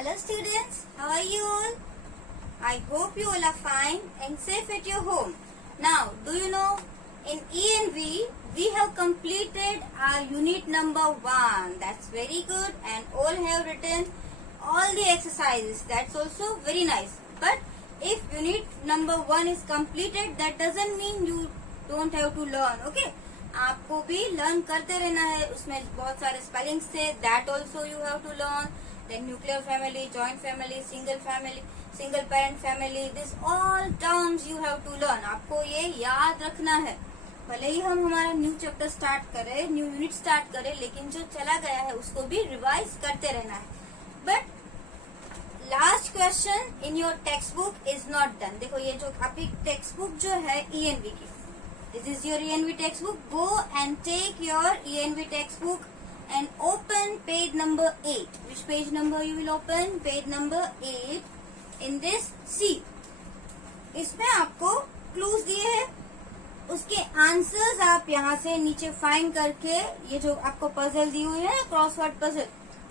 Hello students, how are you all? I hope you all are fine and safe at your home. Now, do you know, in ENV, we have completed our unit number 1. That's very good, and all have written all the exercises. That's also very nice. But if unit number 1 is completed, that doesn't mean you don't have to learn, okay? आपको भी learn करते रहना है. उसमें बहुत सारे spellings थे, that also you have to learn. Then nuclear family, joint family, single parent family, this all terms you have to learn. आपको ये याद रखना है. भले ही हम हमारा न्यू चैप्टर स्टार्ट करें, न्यू यूनिट स्टार्ट करें, लेकिन जो चला गया है उसको भी रिवाइज करते रहना है. But last question in your text book is not done. देखो ये जो आपकी टेक्स्ट बुक जो है ENV की, this is your ENV textbook. Go and take your ENV textbook and open page number 8. Which page number you will open? Page number 8. In this, see, इसमें आपको clues दिए हैं. उसके आंसर्स आप यहाँ से नीचे फाइंड करके, ये जो आपको पजल दी हुई है ना, क्रॉसवर्ड पजल,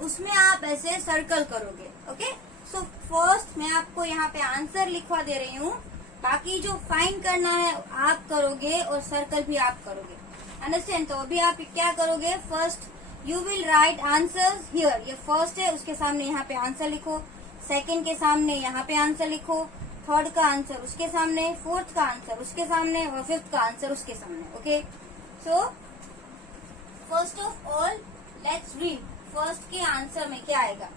उसमें आप ऐसे सर्कल करोगे. ओके, सो फर्स्ट मैं आपको यहाँ पे आंसर लिखवा दे रही हूँ. बाकी जो फाइंड करना है आप करोगे और सर्कल भी आप करोगे. अंडरस्टैंड? तो अभी आप क्या करोगे? First you will write answers here. ये फर्स्ट है, उसके सामने यहाँ पे आंसर लिखो. सेकंड के सामने यहाँ पे आंसर लिखो. थर्ड का आंसर उसके सामने, फोर्थ का आंसर उसके सामने, और फिफ्थ का आंसर उसके सामने. Okay, so first of all let's read. First के आंसर में क्या आएगा?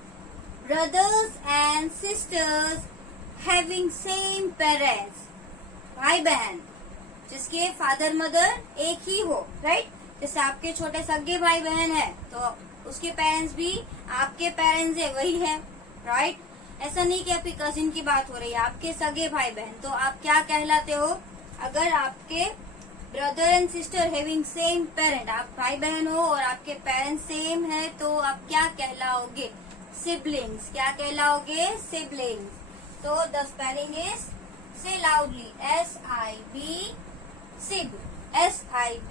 Brothers and sisters having same parents. भाई बहन जिसके फादर मदर एक ही हो, राइट? जैसे आपके छोटे सगे भाई बहन है तो उसके पेरेंट्स भी आपके पेरेंट्स है, वही है, राइट? ऐसा नहीं कि आपकी कजिन की बात हो रही है, आपके सगे भाई बहन. तो आप क्या कहलाते हो? अगर आपके brother and sister having same parent, आप भाई बहन हो और आपके पेरेंट्स सेम है, तो आप क्या कहलाओगे? सिबलिंग्स. क्या कहलाओगे? Siblings. So the spelling is, say loudly, SIB, SIB, SIB,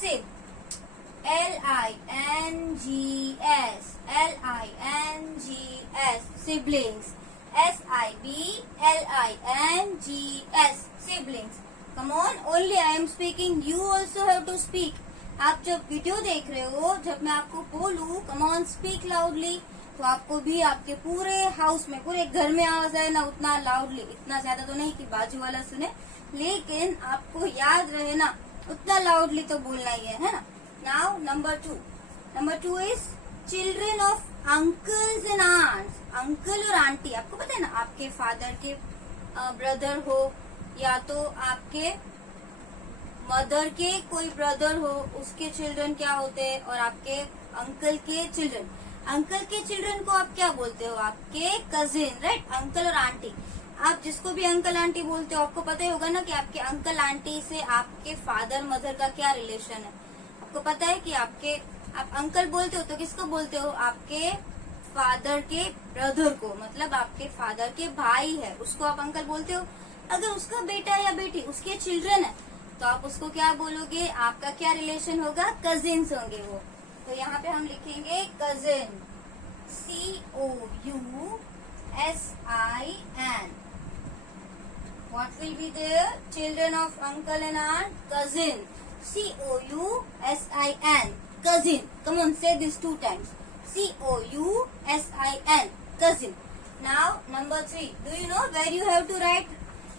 SIB, LINGS, LINGS, siblings, SIB, LINGS, siblings. Come on, only I am speaking, you also have to speak. आप जब video देख रहे हो, जब मैं आपको बोलूँ come on speak loudly, तो आपको भी आपके पूरे हाउस में, पूरे घर में आवाज आए ना, उतना लाउडली. इतना ज्यादा तो नहीं कि बाजू वाला सुने, लेकिन आपको याद रहे ना, उतना लाउडली तो बोलना ही है ना. Now number 2. Number 2 is children of uncles and aunts. Uncle और आंटी, आपको पता है ना, आपके फादर के ब्रदर हो, या तो आपके मदर के कोई ब्रदर हो, उसके चिल्ड्रन क्या होते हैं, और आपके अंकल के चिल्ड्रन. अंकल के चिल्ड्रन को आप क्या बोलते हो? आपके कजिन, राइट? अंकल और आंटी. आप जिसको भी अंकल आंटी बोलते हो, आपको पता ही होगा ना कि आपके अंकल आंटी से आपके फादर मदर का क्या रिलेशन है. आपको पता है कि आप अंकल बोलते हो तो किसको बोलते हो? आपके फादर के ब्रदर को, मतलब आपके फादर के भाई है, उसको आप अंकल बोलते हो. अगर उसका बेटा या बेटी, उसके चिल्ड्रन है, तो आप उसको क्या बोलोगे? आपका क्या रिलेशन होगा? कजिन्स होंगे वो. तो यहाँ पे हम लिखेंगे cousin, COUSIN. What will be there? Children of uncle and aunt, cousin, COUSIN, cousin. Come on, say this 2 times. COUSIN, cousin. Now number 3. Do you know where you have to write?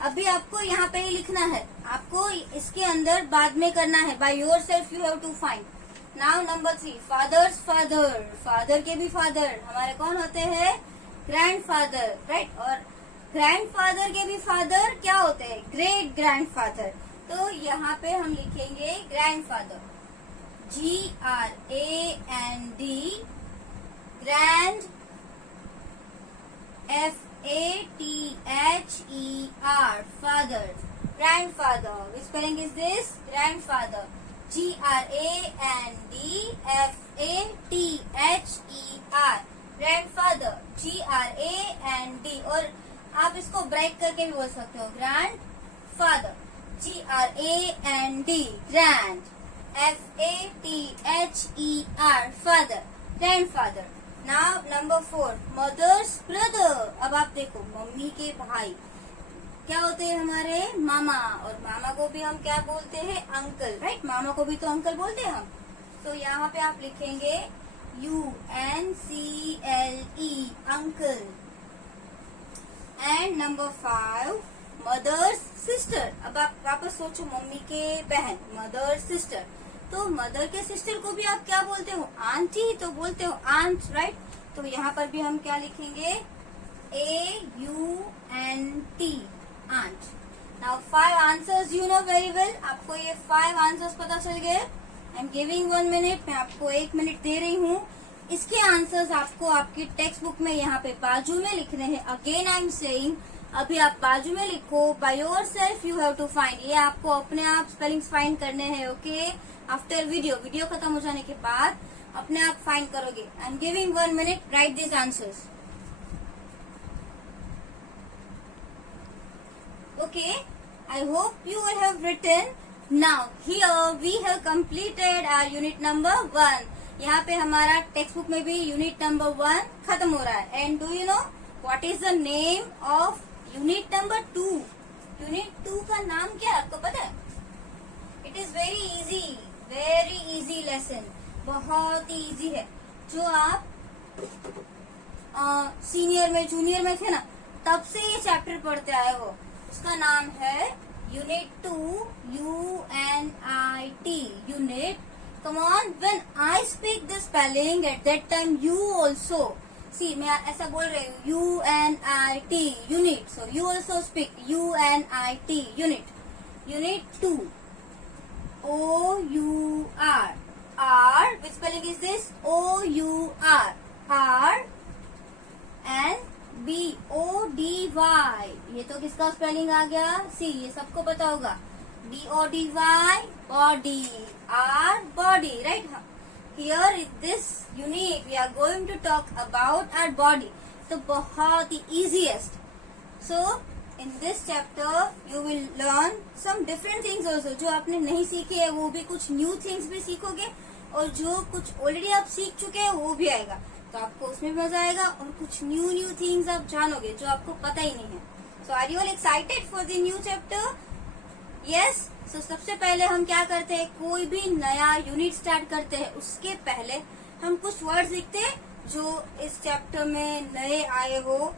अभी आपको यहाँ पे ही लिखना है, आपको इसके अंदर बाद में करना है. By yourself you have to find. Now number 3, father's father. Father के भी फादर हमारे कौन होते हैं? Grandfather, right? और ग्रैंडफादर के भी फादर क्या होते हैं? Great grandfather. तो यहाँ पे हम लिखेंगे grandfather, GRAND, grand, FATHER, father, grandfather. Spelling is this, grandfather, GRANDFATHER, grandfather, GRAND. और आप इसको ब्रेक करके भी बोल सकते हो, grand father, GRAND, grand, FATHER, father, grandfather. Now number 4, mother's brother. अब आप देखो, मम्मी के भाई क्या होते हैं हमारे मामा, और मामा को भी हम क्या बोलते हैं, अंकल, राइट। मामा को भी तो अंकल बोलते हैं हम। तो यहाँ पे आप लिखेंगे UNCLE, uncle. And number 5, mother's sister. अब आप वापस सोचो, मम्मी के बहन, मदर सिस्टर। तो मदर के सिस्टर को भी आप क्या बोलते हो, आंटी तो बोलते हो, आंट, राइट। तो यहाँ पर भी हम क्या लिखेंगे, AUNT, aunt. Now 5 answers you know very well. आपको ये 5 आंसर्स पता चल गए। आई एम गिविंग 1 मिनट, मैं आपको 1 मिनट दे रही हूँ। इसके आंसर्स आपको आपकी टेक्स्ट बुक में यहाँ पे बाजू में लिखने हैं। अगेन आई एम सेइंग, अभी आप बाजू में लिखो, by yourself you have to find. ये आपको अपने आप स्पेलिंग्स फाइंड करने हैं, ओके। आफ्टर वीडियो खत्म हो जाने के बाद अपने आप फाइंड करोगे। आई am giving 1 minute, right this answers. Okay, I hope you will have written. Now here we have completed our unit number 1. यहाँ पे हमारा टेक्स्ट बुक में भी यूनिट नंबर 1 खत्म हो रहा है। And do you know what is the name of unit number 2? Unit 2 का नाम क्या है, आपको पता है? It is very easy lesson, बहुत ही इजी है। जो आप सीनियर में, जूनियर में थे ना, तब से ये चैप्टर पढ़ते आए हो। उसका नाम है unit 2, UNIT, unit. Come on, when I speak the spelling at that time you also see, मैं ऐसा बोल रही हूँ, UNIT, unit. So you also speak UNIT, unit. Unit 2, OUR, R, which spelling is this? OUR, R and BODY। ये तो किसका spelling आ गया, सी, ये सबको पता होगा। BODY, body, R, body, right. Here in this unit we are going to talk about our body. तो बहुत ही easiest. So in this chapter you will learn some different things also. जो आपने नहीं सीखे है वो भी, कुछ न्यू थिंग्स भी सीखोगे, और जो कुछ ऑलरेडी आप सीख चुके हैं वो भी आएगा। तो आपको उसमें भी मजा आएगा, और कुछ न्यू थिंग्स आप जानोगे जो आपको पता ही नहीं है। So are you all excited for the new chapter? Yes. So सबसे पहले हम क्या करते हैं, कोई भी नया यूनिट स्टार्ट करते हैं उसके पहले हम कुछ वर्ड्स लिखते हैं जो इस चैप्टर में नए आए हो,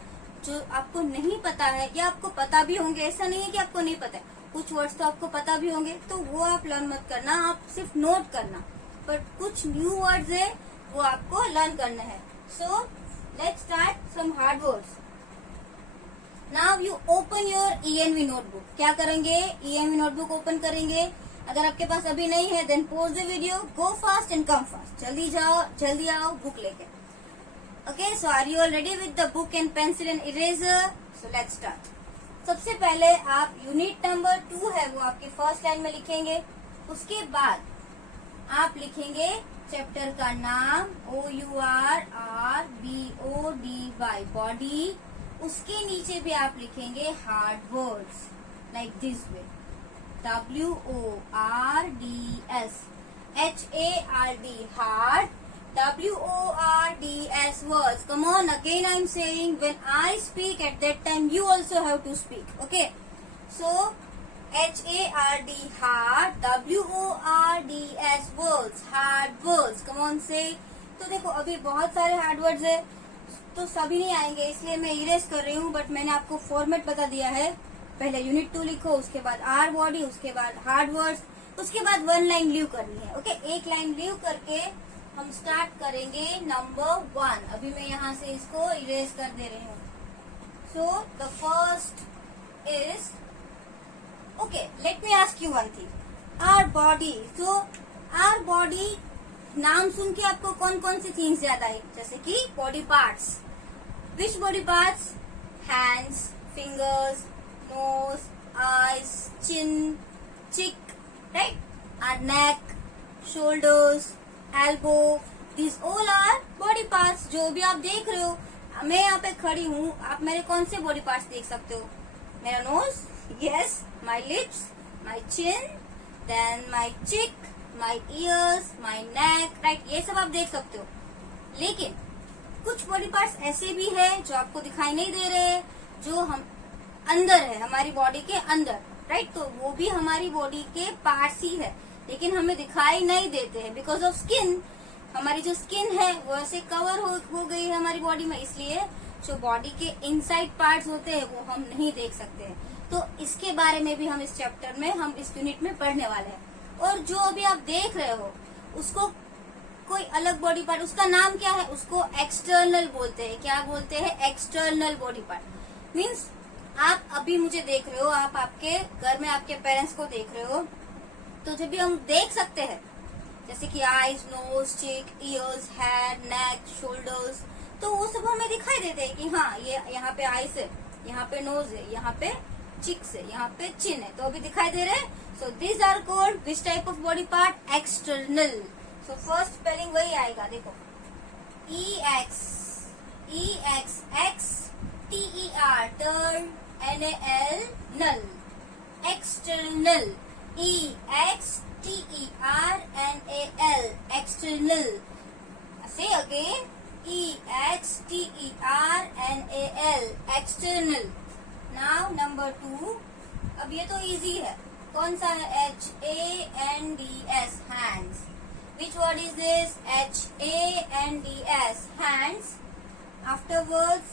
जो आपको नहीं पता है, या आपको पता भी होंगे। ऐसा नहीं है कि आपको नहीं पता है, कुछ वर्ड्स तो आपको पता भी होंगे, तो वो आप लर्न मत करना, आप सिर्फ नोट करना। पर कुछ न्यू वर्ड्स है वो आपको लर्न करना है। So let's start some hard words. Now you open your ENV notebook. क्या करेंगे, ENV नोटबुक ओपन करेंगे। अगर आपके पास अभी नहीं है then pause the video, go fast and come fast. जल्दी जाओ, जल्दी आओ बुक लेके। Okay, so are you all ready with the book and pencil and eraser? So let's start. सबसे पहले आप यूनिट नंबर 2 है वो आपकी फर्स्ट लाइन में लिखेंगे। उसके बाद आप लिखेंगे चैप्टर का नाम OURBODY, बॉडी। उसके नीचे भी आप लिखेंगे hard words like this way, WORDS, HARD, hard, WORDS words. Come on, again I am saying, when I speak at that time you also have to speak, okay? So HARD, hard, WORDS words, hard words. Come on, say. तो देखो अभी बहुत सारे hard words है, तो सभी नहीं आएंगे, इसलिए मैं इरेज कर रही हूँ। बट मैंने आपको फॉर्मेट बता दिया है। पहले यूनिट 2 लिखो, उसके बाद R बॉडी, उसके बाद हार्ड वर्ड्स, उसके बाद 1 लाइन लीव करनी है, ओके। 1 लाइन लीव करके हम स्टार्ट करेंगे नंबर 1। अभी मैं यहाँ से इसको इरेज कर दे रही हूँ। So the first is, okay, let me ask you one thing, our body. तो आवर बॉडी नाम सुन के आपको कौन कौन सी थिंग्स याद आई? जैसे कि body parts. Which body parts? Hands, fingers, nose, eyes, chin, cheek, right? Our neck, shoulders, elbow, this all are body parts. जो भी आप देख रहे हो, मैं यहाँ पे खड़ी हूँ, आप मेरे कौन से बॉडी पार्ट्स देख सकते हो? मेरा nose, yes, my lips, my chin, then my cheek, my years, my neck, right? ये सब आप देख सकते हो। लेकिन बॉडी पार्ट्स ऐसे भी है जो आपको दिखाई नहीं दे रहे, जो हम अंदर है, हमारी बॉडी के अंदर, राइट। तो वो भी हमारी बॉडी के पार्ट्स ही है, लेकिन हमें दिखाई नहीं देते हैं बिकॉज ऑफ स्किन। हमारी जो स्किन है वो ऐसे कवर हो गई है हमारी बॉडी में, इसलिए जो बॉडी के इनसाइड पार्ट्स होते हैं वो हम नहीं देख सकते हैं। तो इसके बारे में भी हम इस चैप्टर में, हम इस यूनिट में पढ़ने वाले हैं। और जो अभी आप देख रहे हो उसको कोई अलग बॉडी पार्ट, उसका नाम क्या है, उसको एक्सटर्नल बोलते हैं। क्या बोलते हैं? External body part. मीन्स आप अभी मुझे देख रहे हो, आप आपके घर में आपके पेरेंट्स को देख रहे हो, तो जब भी हम देख सकते हैं जैसे कि आईज, नोज, चीक, ईयर्स, हेड, नेक, शोल्डर्स, तो वो सब हमें दिखाई देते हैं कि हाँ ये यहाँ पे आईज है, यहाँ पे नोज है, यहाँ पे चिक्स है, यहाँ पे चिन है, तो अभी दिखाई दे रहे हैं। So this are called which type of body part? External. So first spelling वही आएगा, देखो EX TER tern, NAL nal, external. EXTERNAL external. Say again, EXTERNAL external. Now number 2. अब ये तो इजी है, कौन सा है? HANDS hands. Which word is this? HANDS hands. Afterwards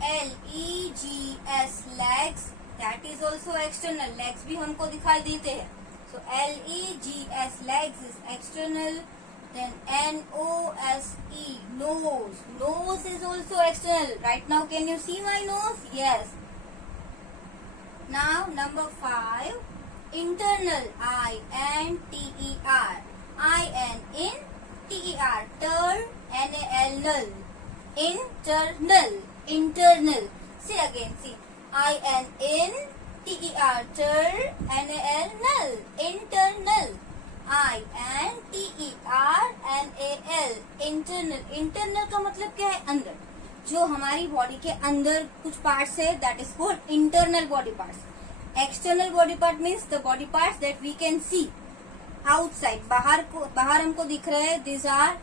LEGS legs. That is also external. Legs भी हमको दिखाई देते हैं. So LEGS legs is external. Then NOSE nose. Nose is also external. Right now can you see my nose? Yes. Now number 5. Internal. INTER. IN in TER. Turn. NAL null. Internal. Internal. See again. See. IN in TER turn, NAL null, internal. INTERNAL internal. internal का मतलब क्या है? अंदर। जो हमारी body के अंदर कुछ पार्ट्स है, that is called internal body parts. External body part means the body parts that we can see outside, बाहर हमको दिख रहे हैं, दिस आर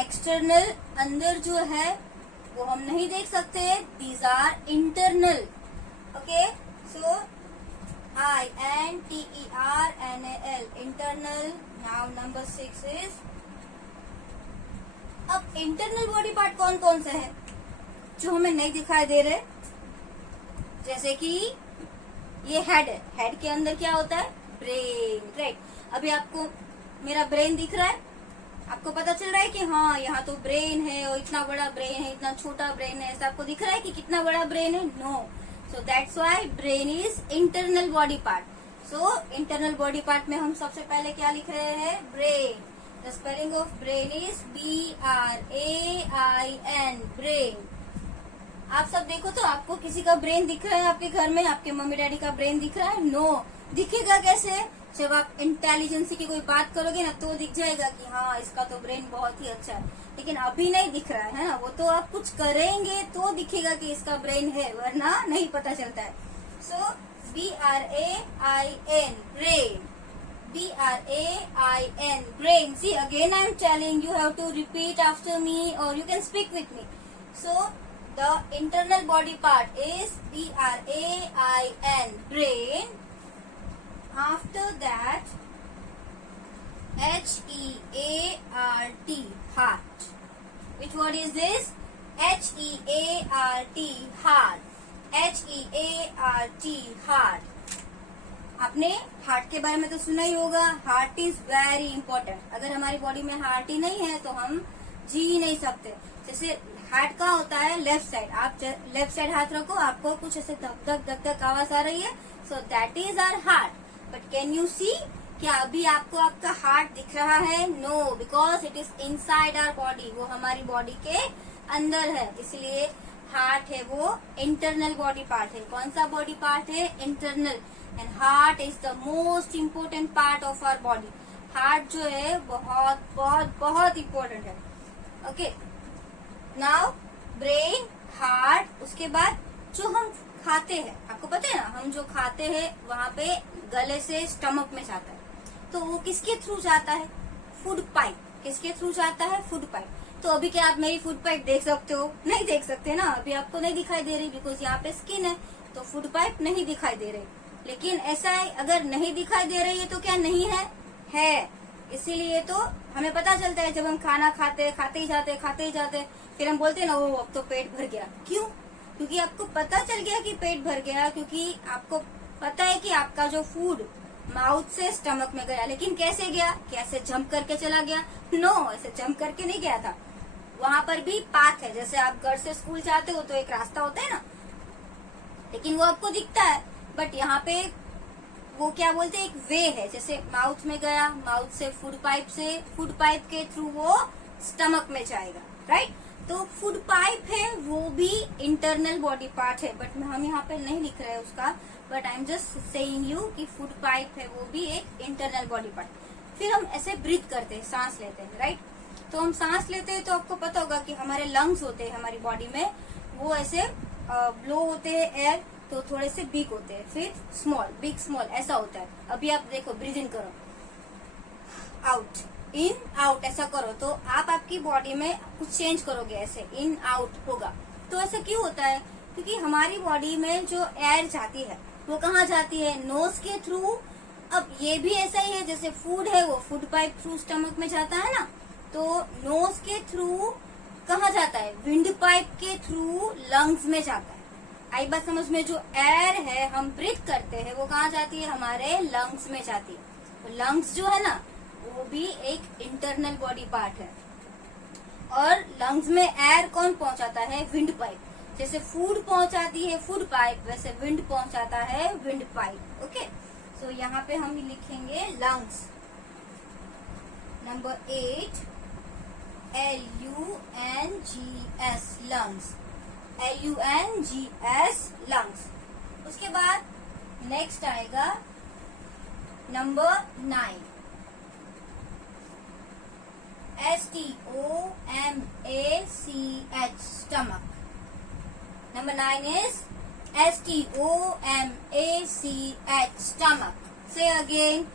एक्सटर्नल। अंदर जो है वो हम नहीं देख सकते, this are internal. Okay, so INTERNAL internal. Now number 6 is, अब इंटरनल बॉडी पार्ट कौन कौन से है जो हमें नहीं दिखाई दे रहे? जैसे कि ये हेड है, हेड के अंदर क्या होता है? Brain, right. अभी आपको मेरा ब्रेन दिख रहा है, आपको पता चल रहा है कि हाँ यहाँ तो ब्रेन है और इतना बड़ा ब्रेन है, इतना छोटा ब्रेन है, ऐसा आपको दिख रहा है कि कितना बड़ा ब्रेन है? No. So that's why brain is internal body part. So internal body part में हम सबसे पहले क्या लिख रहे हैं? Brain. The spelling of brain is BRAIN. Brain. आप सब देखो तो आपको किसी का ब्रेन दिख रहा है आपके घर में? आपके मम्मी डैडी का ब्रेन दिख रहा है? नो। दिखेगा कैसे? जब आप इंटेलिजेंसी की कोई बात करोगे ना तो दिख जाएगा कि हाँ इसका तो ब्रेन बहुत ही अच्छा है, लेकिन अभी नहीं दिख रहा है ना, वो तो आप कुछ करेंगे तो दिखेगा कि इसका ब्रेन है, वरना नहीं पता चलता है। सो BRAIN brain, BRAIN brain. See again I am telling you have to repeat after me or you can speak with me. So the internal body part is BRAIN brain. After that HEART heart. Which word is this? HEART heart. HEART heart. आपने heart के बारे में तो सुना ही होगा। Heart is very important. अगर हमारी body में हार्ट ही नहीं है तो हम जी ही नहीं सकते। जैसे हार्ट का होता है लेफ्ट साइड, आप लेफ्ट साइड हाथ रखो, आपको कुछ ऐसे धक धक धक धक आवाज आ रही है, so that is our heart. But can you see, क्या अभी आपको आपका हार्ट दिख रहा है? No, because it is inside our body, वो हमारी बॉडी के अंदर है, इसलिए हार्ट है वो इंटरनल बॉडी पार्ट है। कौन सा बॉडी पार्ट है? Internal. And heart is the most important part of our body. Heart जो है बहुत बहुत बहुत इम्पोर्टेंट है। ओके, नाउ ब्रेन, हार्ट, उसके बाद जो हम खाते हैं, आपको पता है ना, हम जो खाते हैं वहां पे गले से स्टमक में जाता है, तो वो किसके थ्रू जाता है? Food pipe. किसके थ्रू जाता है? Food pipe. तो अभी क्या आप मेरी फूड पाइप देख सकते हो? नहीं देख सकते ना, अभी आपको नहीं दिखाई दे रही बिकॉज यहाँ पे स्किन है, तो फूड पाइप नहीं दिखाई दे रही। लेकिन ऐसा है, अगर नहीं दिखाई दे रही है तो क्या नहीं है? है। इसीलिए तो हमें पता चलता है जब हम खाना खाते ही जाते, फिर हम बोलते हैं ना, वो अब तो पेट भर गया। क्यों? क्योंकि आपको पता चल गया कि पेट भर गया, क्योंकि आपको पता है कि आपका जो फूड माउथ से स्टमक में गया। लेकिन कैसे गया? कैसे जंप करके चला गया? नो, ऐसे जंप करके नहीं गया था। वहां पर भी पाथ है, जैसे आप घर से स्कूल जाते हो तो एक रास्ता होता है ना, लेकिन वो आपको दिखता है। बट यहाँ पे वो क्या बोलते हैं, एक वे है, जैसे माउथ में गया, माउथ से फूड पाइप के थ्रू वो स्टमक में जाएगा, राइट। तो फूड पाइप है वो भी इंटरनल बॉडी पार्ट है, बट हम यहाँ पे नहीं लिख रहे हैं उसका, but I am just saying you कि फूड पाइप है वो भी एक इंटरनल बॉडी पार्ट। फिर हम ऐसे ब्रीथ करते हैं, सांस लेते हैं, राइट। तो हम सांस लेते हैं तो आपको पता होगा कि हमारे लंग्स होते हैं हमारी बॉडी में, वो ऐसे ब्लो होते हैं एयर, तो थोड़े से बिग होते हैं, फिर स्मॉल, बिग स्मॉल ऐसा होता है। अभी आप देखो, ब्रीथ इन करो, आउट, इन आउट, ऐसा करो तो आप आपकी बॉडी में कुछ चेंज करोगे, ऐसे इन आउट होगा। तो ऐसा क्यों होता है? क्योंकि हमारी बॉडी में जो एयर जाती है वो कहाँ जाती है? नोज के थ्रू। अब ये भी ऐसा ही है, जैसे फूड है वो फूड पाइप थ्रू स्टमक में जाता है ना, तो नोज के थ्रू कहाँ जाता है? विंड पाइप के थ्रू लंग्स में जाता है। आई बात समझ में? जो एयर है हम ब्रीथ करते हैं वो कहाँ जाती है? हमारे लंग्स में जाती है। तो लंग्स जो है ना वो भी एक इंटरनल बॉडी पार्ट है। और लंग्स में एयर कौन पहुंचाता है? Wind pipe. जैसे फूड पहुंचाती है फूड पाइप, वैसे विंड पहुंचाता है विंड पाइप। ओके, सो यहाँ पे हम लिखेंगे lungs. Number 8, LUNGS, lungs, LUNGS, lungs. उसके बाद नेक्स्ट आएगा number 9, STOMACH, stomach. Number 9 is STOMACH, stomach. Say again,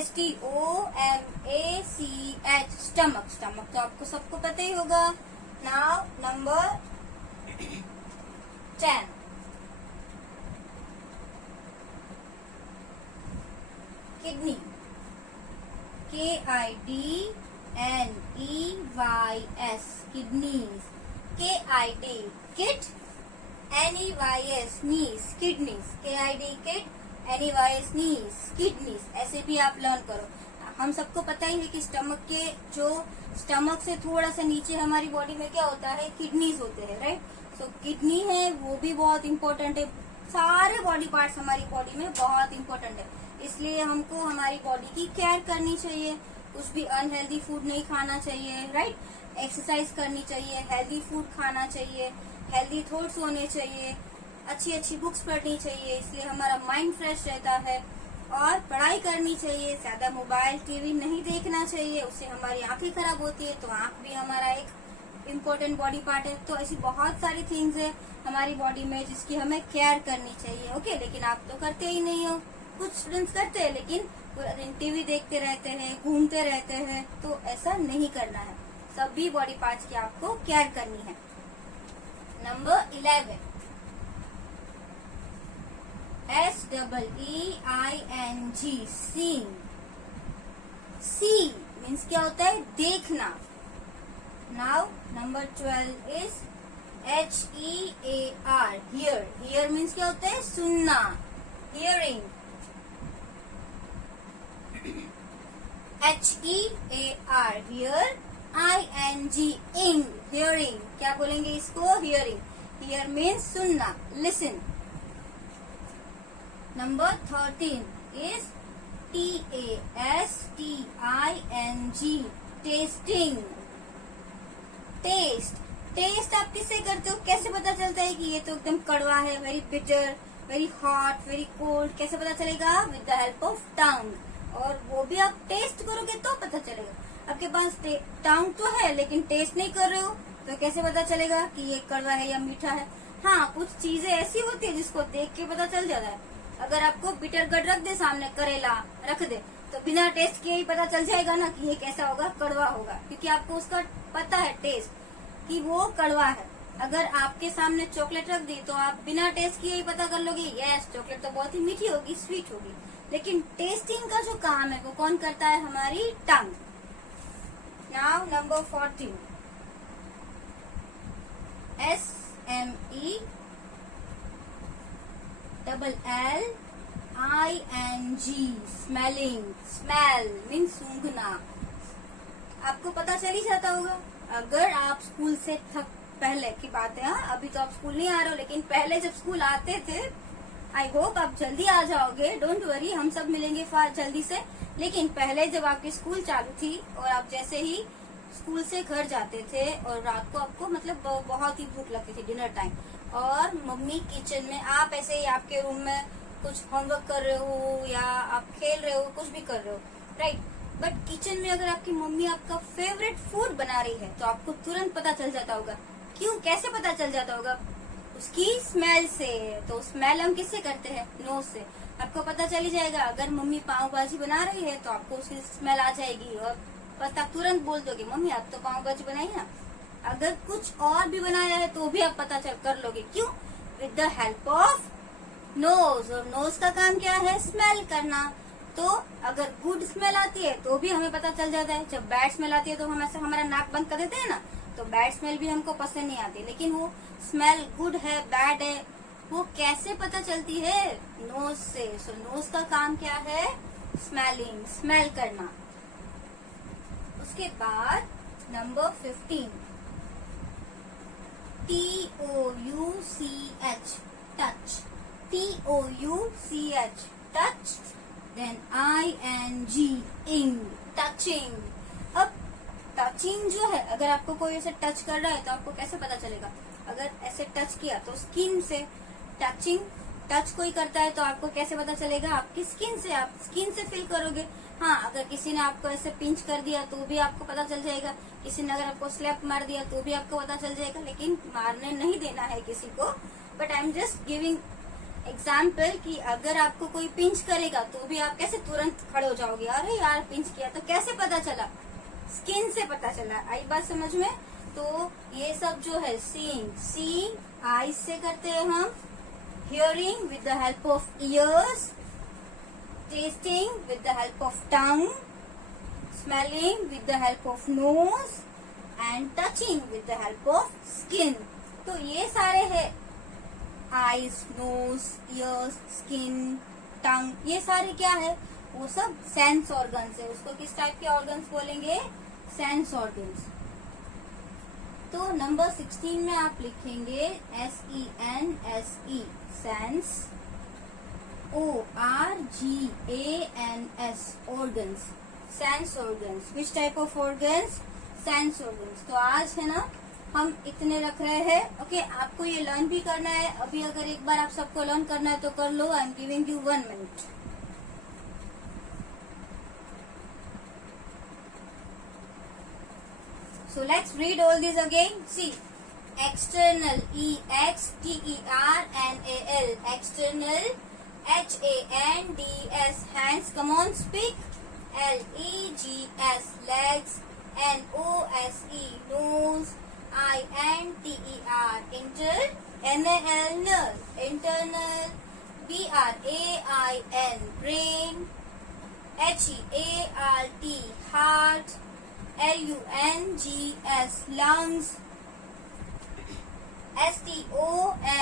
STOMACH, stomach. Stomach तो आपको सबको पता ही होगा। Now number 10, kidney, KIDNEYS, kidneys, KID, kid, NEYS, knees, kidneys, KID, kid, NEYS, knees, kidneys, ऐसे भी आप लर्न करो। हम सबको पता ही है कि स्टमक से थोड़ा सा नीचे हमारी बॉडी में क्या होता है? किडनीज होते हैं, राइट। सो किडनी है वो भी बहुत इंपॉर्टेंट है। सारे बॉडी पार्ट्स हमारी बॉडी में बहुत इंपॉर्टेंट है, इसलिए हमको हमारी बॉडी की केयर करनी चाहिए। कुछ भी अनहेल्दी फूड नहीं खाना चाहिए, राइट। एक्सरसाइज करनी चाहिए, हेल्दी फूड खाना चाहिए, हेल्दी थॉट्स होने चाहिए, अच्छी अच्छी बुक्स पढ़नी चाहिए, इसलिए हमारा माइंड फ्रेश रहता है। और पढ़ाई करनी चाहिए, ज्यादा मोबाइल टीवी नहीं देखना चाहिए, उससे हमारी आंखें खराब होती है, तो आंख भी हमारा एक इम्पोर्टेंट बॉडी पार्ट है। तो ऐसी बहुत सारी थिंग्स है हमारी बॉडी में जिसकी हमें केयर करनी चाहिए। ओके, लेकिन आप तो करते ही नहीं हो। कुछ स्टूडेंट्स करते हैं लेकिन पूरा दिन टीवी देखते रहते हैं, घूमते रहते हैं, तो ऐसा नहीं करना है। सभी बॉडी पार्ट्स की आपको केयर करनी है। Number 11, SEEING, seeing. See means क्या होता है? देखना। Now number 12 is HEAR, hear. Hear means क्या होता है? सुनना, hearing. HEAR, hear. ING, ing, hearing. क्या बोलेंगे इसको? हियरिंग। हियर मीन्स सुनना, listen. Number 13 is TASTING, tasting. Taste, taste आप किससे करते हो? कैसे पता चलता है कि ये तो एकदम कड़वा है, very bitter, very hot, very cold? कैसे पता चलेगा? With the help of tongue. और वो भी आप टेस्ट करोगे तो पता चलेगा। आपके पास टंग तो है लेकिन टेस्ट नहीं कर रहे हो, तो कैसे पता चलेगा कि ये कड़वा है या मीठा है? हाँ, कुछ चीजें ऐसी होती है जिसको देख के पता चल जाता है। अगर आपको बिटर गड रख दे सामने, करेला रख दे, तो बिना टेस्ट किए ही पता चल जाएगा ना कि ये कैसा होगा, कड़वा होगा, क्योंकि आपको उसका पता है टेस्ट कि वो कड़वा है। अगर आपके सामने चॉकलेट रख दी तो आप बिना टेस्ट किए ही पता कर लोगे यस चॉकलेट तो बहुत ही मीठी होगी, स्वीट होगी। लेकिन टेस्टिंग का जो काम है वो कौन करता है, हमारी tongue. Now number 14, SME double LING, smelling. Smell mean सूंघना। आपको पता चल ही जाता होगा अगर आप स्कूल से पहले की बात है, हाँ अभी तो आप स्कूल नहीं आ रहे हो, लेकिन पहले जब स्कूल आते थे, आई होप आप जल्दी आ जाओगे, डोंट वरी, हम सब मिलेंगे जल्दी से। लेकिन पहले जब आपकी स्कूल चालू थी और आप जैसे ही स्कूल से घर जाते थे और रात को आपको मतलब बहुत ही भूख लगती थी, डिनर टाइम, और मम्मी किचन में, आप ऐसे ही आपके रूम में कुछ होमवर्क कर रहे हो या आप खेल रहे हो, कुछ भी कर रहे हो, राइट, बट किचन में अगर आपकी मम्मी आपका फेवरेट फूड बना रही है तो आपको तुरंत पता चल जाता होगा। क्यों, कैसे पता चल जाता होगा? उसकी स्मेल से। तो स्मेल हम किससे करते हैं, नोज से। आपको पता चल ही जाएगा, अगर मम्मी पाव भाजी बना रही है तो आपको उसकी स्मेल आ जाएगी और पता तुरंत बोल दोगे मम्मी आप तो पाव भाजी बनाई ना। अगर कुछ और भी बनाया है तो भी आप पता कर लोगे। क्यों? With the help of nose. और नोज का काम क्या है, स्मेल करना। तो अगर गुड स्मेल आती है तो भी हमें पता चल जाता है, जब बैड स्मेल आती है तो हम ऐसे हमारा नाक बंद कर देते हैं ना, तो बैड स्मेल भी हमको पसंद नहीं आती। लेकिन वो स्मेल गुड है बैड है वो कैसे पता चलती है, नोज से। सो नोज का काम क्या है, स्मेलिंग, स्मेल करना। उसके बाद number 15, TOUCH, touch. TOUCH, touch. Then ING, ing, touching. अब टचिंग जो है, अगर आपको कोई ऐसे टच कर रहा है तो आपको कैसे पता चलेगा? अगर ऐसे टच किया तो स्किन से। टचिंग, टच कोई करता है तो आपको कैसे पता चलेगा? आपकी स्किन से, आप स्किन से फील करोगे। हाँ, अगर किसी ने आपको ऐसे पिंच कर दिया तो भी आपको पता चल जाएगा। किसी ने अगर आपको स्लैप मार दिया तो भी आपको पता चल जाएगा। लेकिन मारने नहीं देना है किसी को, but I am just giving example कि अगर आपको कोई पिंच करेगा तो भी आप कैसे तुरंत खड़े हो जाओगे, अरे यार पिंच किया, तो कैसे पता चला? स्किन से पता चला। आई बात समझ में? तो ये सब जो है, सीइंग आईज से करते हैं हम, hearing with the help of years, testing with the help of tongue, smelling with the help of nose and touching with the help of skin. तो ये सारे है, आईज, नोज, ईयर्स, स्किन, टंग, ये सारे क्या है, वो सब सेंस ऑर्गन्स है। उसको किस टाइप के ऑर्गन्स बोलेंगे? Sense organs. तो नंबर 16 में आप लिखेंगे SENSE, sense. ORGANS, organs, sense organs. Which type of organs? Sense organs. तो आज है ना हम इतने रख रहे हैं। ओके, आपको ये लर्न भी करना है। अभी अगर एक बार आप सबको लर्न करना है तो कर लो। I am giving you 1 minute. So let's read all these again. See, external, EXTERNAL, external, HANDS, hands. Come on, speak. LEGS, legs. NOSE, nose. INTER, NAL, nerve, internal. BRAIN, brain. HEART, heart. LUNGS, lungs.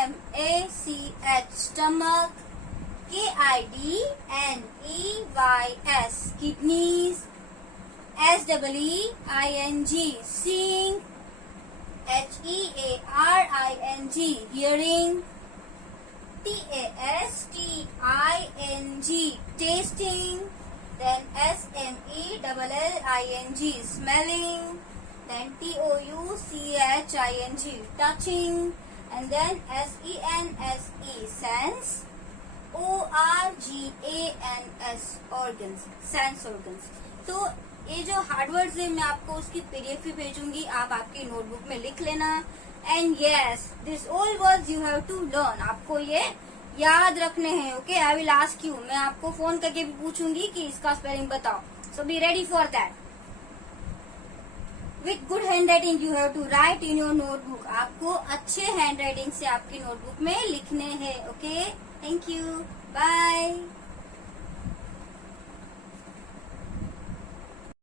STOMACH, stomach. KIDNEYS, kidneys. SEEING, seeing. HEARING, hearing. TASTING, tasting. Then SMELLING, smelling. Then TOUCHING, touching. And then SENSE, sense. ORGANS, organs, sense organs. तो ये जो hard words है मैं आपको उसकी PDF भी भेजूंगी, आप आपकी नोटबुक में लिख लेना। And yes, this all words you have to learn. आपको ये याद रखने हैं. Okay, I will ask you. मैं आपको फोन करके भी पूछूंगी कि इसका स्पेलिंग बताओ. So be ready for that. With good handwriting you have to write in your notebook. आपको अच्छे हैंड राइटिंग से आपकी नोटबुक में लिखने हैं. Okay, thank you, bye.